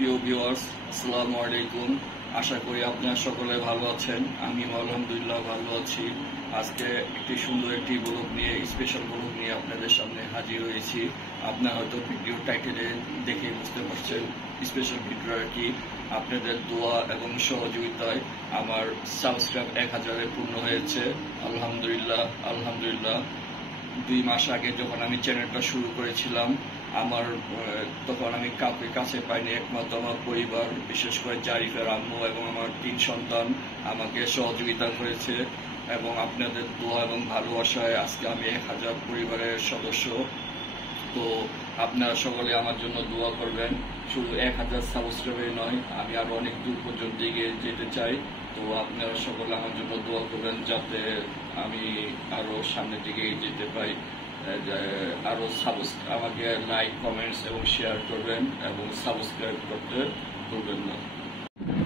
প্রিয় ভিউয়ার্স, আসসালামু আলাইকুম। আশা করি আপনারা সকলে ভালো আছেন। আমি আলহামদুলিল্লাহ ভালো আছি। আজকে একটি সুন্দর একটি ব্লগ নিয়ে, স্পেশাল ব্লগ নিয়ে আপনাদের সামনে হাজির হয়েছি। আপনারা হয়তো ভিডিও টাইটেলে দেখে বুঝতে পারছেন স্পেশাল ভিডিও আর কি। আপনাদের দোয়া এবং সহযোগিতায় আমার সাবস্ক্রাইব 1000-এ পূর্ণ হয়েছে। আলহামদুলিল্লাহ আলহামদুলিল্লাহ। 2 মাস আগে যখন আমি চ্যানেলটা শুরু করেছিলাম, তখন আমি কাউকে কাছে পাইনি। একমাত্র আমার পরিবার, বিশেষ করে জারিফের আম্মু এবং আমার 3 সন্তান আমাকে সহযোগিতা করেছে, এবং আপনাদের দোয়া এবং ভালোবাসায় আজকে আমি 1000 পরিবারের সদস্য। তো আপনারা সকলে আমার জন্য দোয়া করবেন। শুধু 1000 সাবস্ক্রাইবার নয়, আমি আরো অনেক দূর পর্যন্ত এগিয়ে যেতে চাই। তো আপনারা সকলে আমার জন্য দোয়া করবেন যাতে আমি আরো সামনের দিকে যেতে পাই। আরো আমাকে লাইক, কমেন্টস এবং শেয়ার করবেন এবং সাবস্ক্রাইব করতে ভুলবেন না।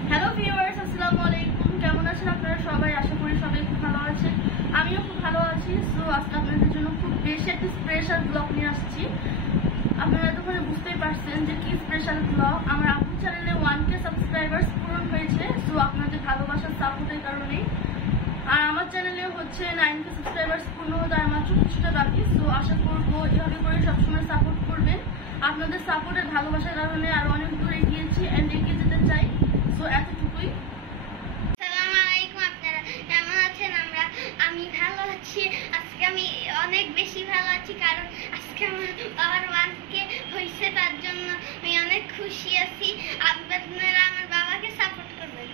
হ্যালো ভিউয়ার্স, আসসালামু আলাইকুম। কেমন আছেন আপনারা সবাই? আশা করি সবাই খুব ভালো আছেন। আমিও খুব ভালো আছি। সো আজকে আপনাদের জন্য খুব বেশি একটা স্পেশাল ব্লগ নিয়ে আসছি। আপনারা এতক্ষণে বুঝতেই পারছেন যে কি স্পেশাল ব্লগ। আমার আপু চ্যানেলে 1K সাবস্ক্রাইবার্স পূরণ হয়েছে। সো আপনাদের ভালোবাসার সাপোর্টের কারণেই। আর আমার চ্যানেলে হচ্ছে 9K সাবস্ক্রাইবার্স পূর্ণ হতে আর মাত্র কিছুটা বাকি। সো আশা করবো এভাবে করে সবসময় সাপোর্ট করবেন। আপনাদের সাপোর্টের ভালোবাসার কারণে আরো অনেক দূর এগিয়েছি এন্ড এগিয়ে যেতে চাই। সো এতটুকুই। আসসালামু আলাইকুম। আপনারা কেমন আছেন? আমি ভালো আছি। আজকে আমি অনেক বেশি ভালো আছি, কারণ আজকে আমার 1K হয়েছে। তার জন্য আমি অনেক খুশি আছি। আপনারা আমার বাবাকে সাপোর্ট করবেন।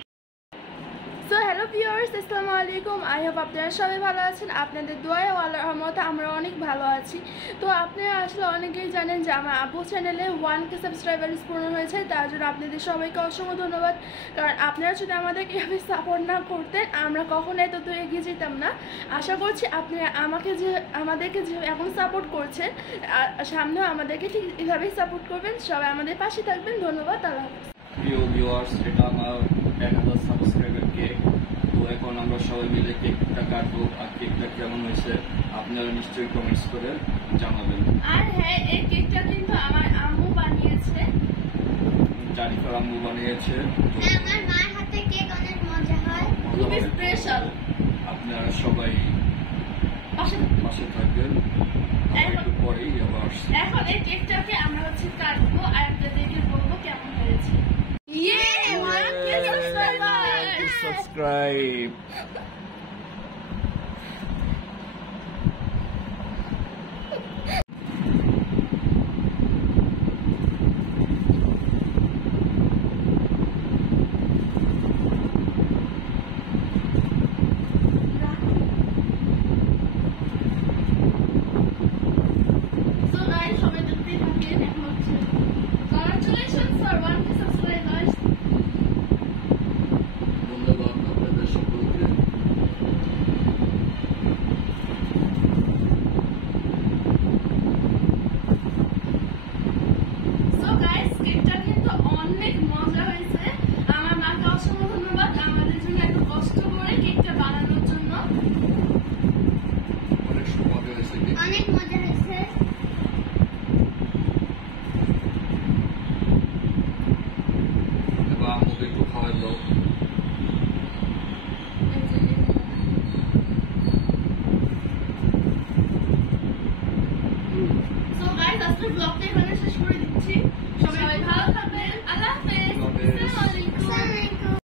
সো হ্যালো ভিউয়ার্স, আসসালামু আলাইকুম। আই হোপ আপনারা সবাই ভালো আছেন। আপনাদের দোয়ায় ও আল্লাহর রহমতে আমরা অনেক ভালো আছি। তো আপনারা আসলে অনেকেই জানেন যে আমার আপু চ্যানেলে 1K সাবস্ক্রাইবার্স পূর্ণ হয়েছে। তার জন্য আপনাদের সবাইকে অসংখ্য ধন্যবাদ। কারণ আপনারা যদি আমাদেরকে এভাবে সাপোর্ট না করতেন, আমরা কখনোই এত দূর এগিয়ে যেতাম না। আশা করছি আপনারা আমাদেরকে যে এখন সাপোর্ট করছেন, সামনেও আমাদেরকে ঠিক এভাবেই সাপোর্ট করবেন। সবাই আমাদের পাশে থাকবেন। ধন্যবাদ। আল্লাহ হাফেজ। প্রিয় ভিউয়ার্স, এটা আমার 1000 সাবস্ক্রাইবার কেক। তো এখন আমরা সবাই মিলে কেকটা কাটবো। আর কেকটা কেমন হয়েছে আপনারা নিশ্চয়ই কমেন্টস করে জানাবেন। আর হ্যাঁ, এই কেকটা কিন্তু আমার আম্মু বানিয়েছে। জারিফার আম্মু বানিয়েছে। আমার মার হাতে কেক অনেক মজা হয়, খুব স্পেশাল। আপনারা সবাই পাশে থাকবেন। একটু পরেই আবার এখন এই কেকটাকে আমরা হচ্ছে কাটবো আর আপনাদেরকে বলবো কেমন হয়েছে। সাবস্ক্রাইব। So guys, সবাই দেখতেই থাকেন। এখন হচ্ছে congratulations for 1K subscribers. ধন্যবাদ আপনাদের সকলকে। So guys, কেকটা কিন্তু অনেক মজা হয়েছে। আমার মাকে অসংখ্য ধন্যবাদ আমাদের জন্য এত কষ্ট করে কেকটা বানানোর জন্য। অনেক সময় হয়েছে কি অনেক মজা হয়েছে। এবার আমাকে একটু খাওয়াই দাও। So guys, আজকের ব্লগটা এখানে শেষ করে দিচ্ছি। সবাই ভালো থাকবেন। আল্লাহ হাফেজ।